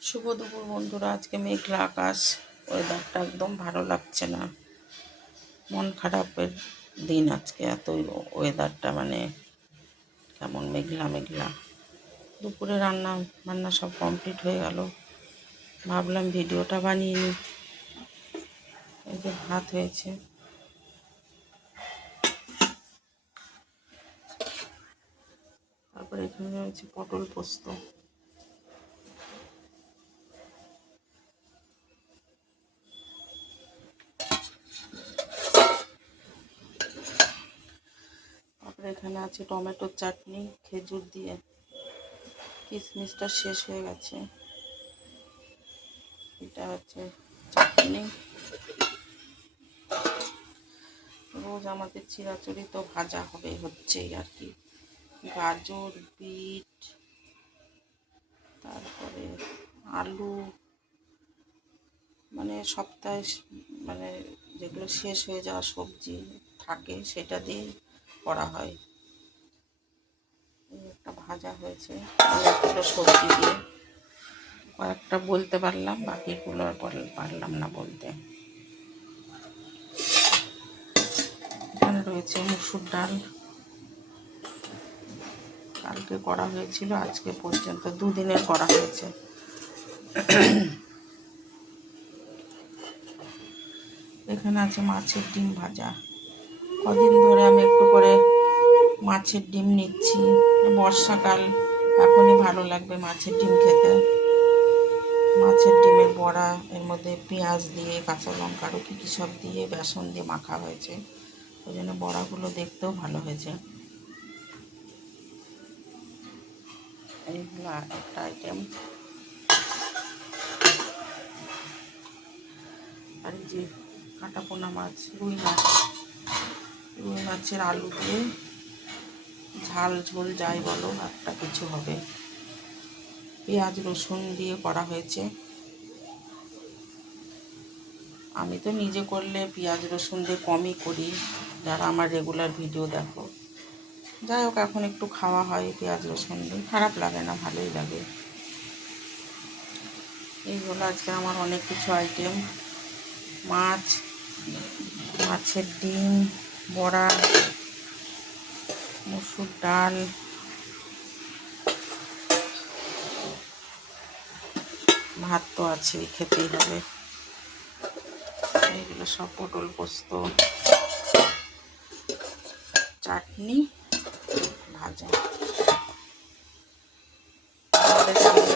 শুভ দুপুর বন্ধুরা। আজকে মেঘলা আকাশ, ওয়েদারটা একদম ভালো লাগছে না, মন খারাপের দিন আজকে। এতই ওয়েদারটা মানে কেমন মেঘলা মেঘলা। দুপুরে রান্না বান্না সব কমপ্লিট হয়ে গেল, ভাবলাম ভিডিওটা বানিয়ে নিই। এই যে ভাত হয়েছে, তারপরে এখানে হয়েছে পটল পোস্ত। তারপরে এখানে আছে টমেটোর চাটনি খেজুর দিয়ে, কিশমিশটা শেষ হয়ে গেছে। এটা হচ্ছে চাটনি। রোজ আমাদের চিরাচরি তো ভাজা হবে, হচ্ছেই আর কি। গাজর, বিট, তারপরে আলু, মানে সপ্তাহে মানে যেগুলো শেষ হয়ে যাওয়া সবজি থাকে সেটা দিয়ে করা হয়। এই একটা ভাজা হয়েছে অনেকগুলো সবজি দিয়ে, কয়েকটা বলতে পারলাম, বাকিগুলো আর পারলাম না বলতে। এখানে রয়েছে মুসুর ডাল, কালকে করা হয়েছিল, আজকে পর্যন্ত দুদিনের করা হয়েছে। এখানে আছে মাছের ডিম ভাজা। কদিন ধরে আমি একটু করে মাছের ডিম নিচ্ছি, বর্ষাকাল, এখনই ভালো লাগবে মাছের ডিম খেতে। মাছের ডিমের বড়া, এর মধ্যে পেঁয়াজ দিয়ে, কাঁচা লঙ্কা আরও কী সব দিয়ে বেসন দিয়ে মাখা হয়েছে, ওই জন্য বড়াগুলো দেখতেও ভালো হয়েছে। এইগুলো একটা আইটেম। আর এই যে কাঁটাপোনা মাছ, রুই মাছের আলু দিয়ে ঝাল ঝোল যাই বলো একটা কিছু হবে। পেঁয়াজ রসুন দিয়ে করা হয়েছে। আমি তো নিজে করলে পেঁয়াজ রসুন দিয়ে কমই করি, যারা আমার রেগুলার ভিডিও দেখো। যাই হোক, এখন একটু খাওয়া হয় পেঁয়াজ রসুন দিয়ে, খারাপ লাগে না, ভালোই লাগে। এইগুলো আজকে আমার অনেক কিছু আইটেম। মাছ, মাছের ডিম, বড়া, মসুর ডাল, ভাত তো আছেই, খেতেই হবে। এইগুলো সব পটল পোস্ত, চাটনি, ভাজা।